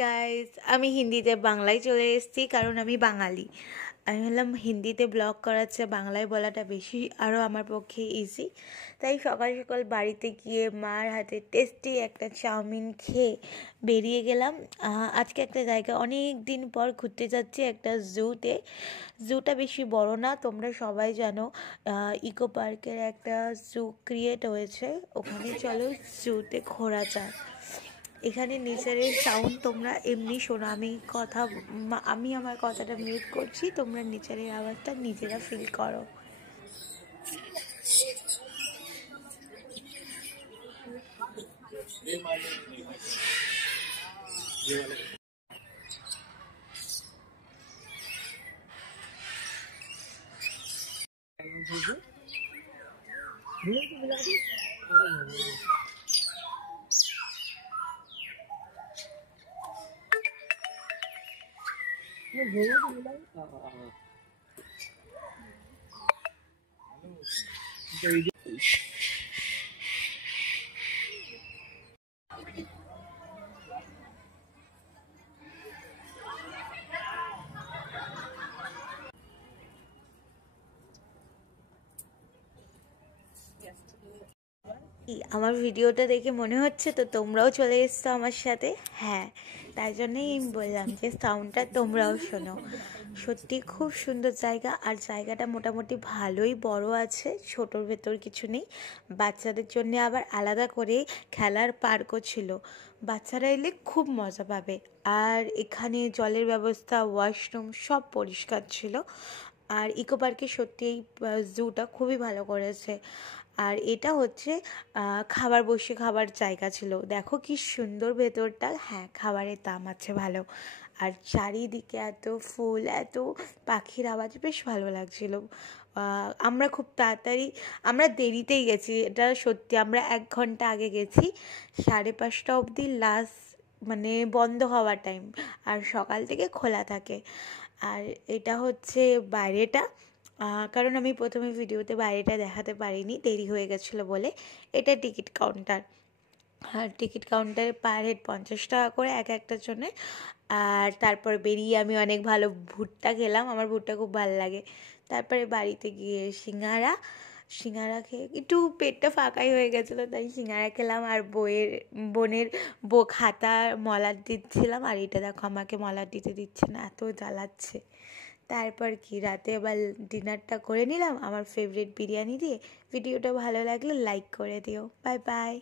Guys, আমি হিন্দিতে বাংলায় চলে এসেছি কারণ আমি বাঙালি। আমি ভাবলাম হিন্দিতে ব্লগ করার চেয়ে বাংলায় বলাটা বেশি আরও আমার পক্ষে ইজি। তাই সকাল সকাল বাড়িতে গিয়ে মার হাতে টেস্টি একটা চাউমিন খেয়ে বেরিয়ে গেলাম। আজকে একটা জায়গা অনেক দিন পর ঘুরতে যাচ্ছি, একটা জুতে। জুটা বেশি বড় না, তোমরা সবাই জানো। ইকো পার্কের একটা জু ক্রিয়েট হয়েছে, ওখানে চলো জুতে ঘোরা যায়। এখানে নেচারের সাউন্ড তোমরা এমনি শোনো, আমি আমার কথাটা মিউট করছি, তোমরা নেচারের আওয়াজটা নিজেরা ফিল করো। আমার ভিডিওটা দেখে মনে হচ্ছে তো তোমরাও চলে এসছো আমার সাথে। হ্যাঁ, তাই জন্যই আমি বললাম যে সাউন্ডটা তোমরাও শোনো। সত্যি খুব সুন্দর জায়গা, আর জায়গাটা মোটামুটি ভালোই বড় আছে, ছোটোর ভেতর কিছু নেই। বাচ্চাদের জন্য আবার আলাদা করে খেলার পার্কও ছিল, বাচ্চারা এলে খুব মজা পাবে। আর এখানে জলের ব্যবস্থা, ওয়াশরুম সব পরিষ্কার ছিল। আর ইকো পার্কে সত্যি এই জুটা খুবই ভালো করেছে। আর এটা হচ্ছে খাবার জায়গা ছিল, দেখো কি সুন্দর ভেতরটা। হ্যাঁ, খাবারের দাম আছে ভালো। আর চারিদিকে এত ফুল, এত পাখির আওয়াজ, বেশ ভালো লাগছিল। আমরা খুব তাড়াতাড়ি, আমরা দেরিতেই গেছি, এটা সত্যি। আমরা 1 ঘন্টা আগে গেছি, 5:30 অবধি লাস্ট, মানে বন্ধ হওয়ার টাইম। আর সকাল থেকে খোলা থাকে। আর এটা হচ্ছে বাইরেটা, কারণ আমি প্রথমে ভিডিওতে বাইরেটা দেখাতে পারিনি, দেরি হয়ে গেছিলো বলে। এটা টিকিট কাউন্টার। আর টিকিট কাউন্টারে পার হেড 50 টাকা করে একটার জন্যে। আর তারপর বেরিয়ে আমি অনেক ভালো ভুট্টা খেলাম, আমার ভুট্টা খুব ভালো লাগে। তারপরে বাড়িতে গিয়ে সিঙ্গারা খেয়ে একটু পেটটা ফাঁকাই হয়ে গেছিলো, তাই সিঙ্গারা খেলাম। আর বোনের খাতা মলাট দিচ্ছিলাম, আর এটা দেখো আমাকে মলাট দিতে দিচ্ছে না, এত জ্বালাচ্ছে। তারপর কি রাতে এবার ডিনারটা করে নিলাম আমার ফেভারিট বিরিয়ানি দিয়ে। ভিডিওটা ভালো লাগলে লাইক করে দিও। Bye bye.